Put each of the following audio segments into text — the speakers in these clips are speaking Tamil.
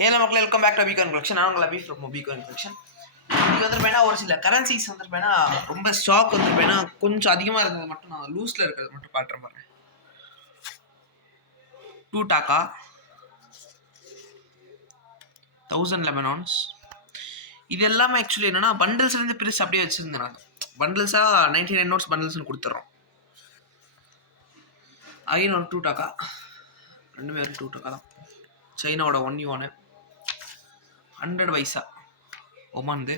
ஹேலோ மக்களே, welcome back to beacon collection. நான் உங்களை அபீஃப் ஃப்ரம் பிகான் கலெக்ஷன். இது வந்துருப்பேனா ஒரு சில கரன்சிஸ் வந்துருப்பேனா ரொம்ப ஸ்டாக் வந்துருப்பேனா கொஞ்சம் அதிகமாக இருந்தது மட்டும் நான் லூஸில் இருக்கிறது மட்டும் காட்டுறேன் பாருங்க. 2 டாக்கா, 1000 லெபனான்ஸ். இது எல்லாமே ஆக்சுவலி என்னன்னா பண்டில்ஸ்லேருந்து பிரிச்சு அப்படியே வச்சுருந்தேன். நான் பண்டில்ஸாக 99 நோட்ஸ் பண்டில்ஸ்னு கொடுத்துட்றோம். அகைன் ஒரு 2 டாக்கா, ரெண்டுமே ஒரு 2 டாக்கா தான். சைனாவோட 1 யுவானு, 100 பைசா ஒமான்து,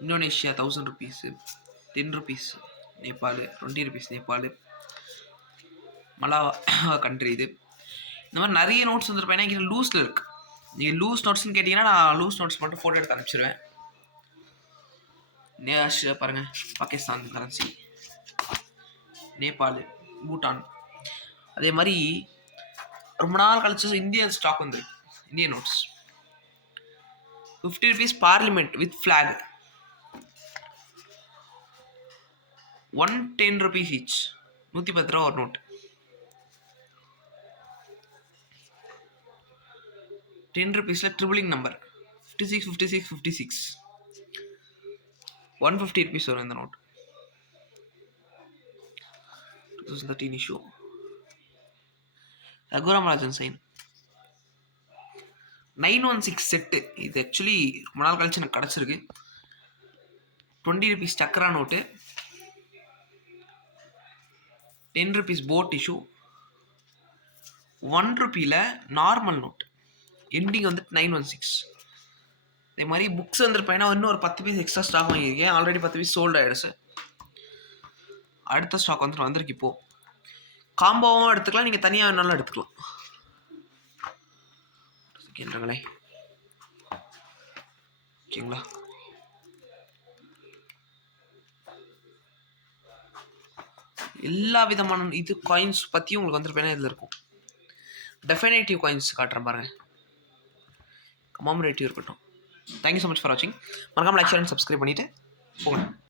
Indonesia 1000 rupees, 10 rupees Nepal, 20 rupees Nepal, மலாவா கண்ட்ரி. இது இந்த மாதிரி நிறைய நோட்ஸ் வந்துருப்பேன். ஏன்னா இது லூஸில் இருக்குது. நீங்கள் லூஸ் நோட்ஸ்ன்னு கேட்டிங்கன்னா நான் லூஸ் நோட்ஸ் மட்டும் ஃபோட்டோ எடுத்து அனுப்பிச்சிடுவேன். நேஷ் பாருங்கள், பாகிஸ்தான் கரன்சி, நேபாள், பூட்டான். அதே மாதிரி ரொம்ப நாள் கழிச்சு இந்தியன் ஸ்டாக் வந்துருக்கு. Indian notes 50 rupees parliament with flag, 110 rupees each, 110 ரூபா ஒரு நோட். 10 ருபீஸில் ட்ரிபிளிங் நம்பர் 56 56 56, 150 ருபீஸ் வரும் இந்த note. 2013 issue. Raghuram Rajan sign 916 set. இது ஆக்சுவலி ரொம்ப நாள் கழிச்சு எனக்கு கிடச்சிருக்கு. 20 ருபீஸ் சக்கரா நோட்டு, 10 ருபீஸ் போட் இஷ்யூ, 1 ருபியில் நார்மல் நோட், எண்டிங் வந்துட்டு 916. இதே மாதிரி புக்ஸ் வந்துருப்பேன்னா இன்னும் ஒரு 10 பீஸ் எக்ஸ்ட்ரா ஸ்டாக் வாங்கியிருக்கேன். ஆல்ரெடி 10 பீஸ் சோல்ட் ஆகிடுச்சு. அடுத்த ஸ்டாக் வந்துட்டு வந்திருக்கு. இப்போது காம்போவும் எடுத்துக்கலாம், நீங்கள் தனியாக வேணாலும் எடுத்துக்கலாம். செகண்ட்ங்களே, ஓகேங்களா? எல்லா விதமான இது காயின்ஸ் பற்றியும் உங்களுக்கு வந்துருப்பேன்னா இதில் இருக்கும். டெஃபினேட்டிவ் காயின்ஸ் காட்டுறேன் பாருங்கள். கமாமரேட்டிவ் இருக்கட்டும். தேங்க்யூ ஸோ மச் ஃபார் வாட்சிங். மறக்காமல் லைக் ஷேர் அண்ட் சப்ஸ்கிரைப் பண்ணிவிட்டு போங்க.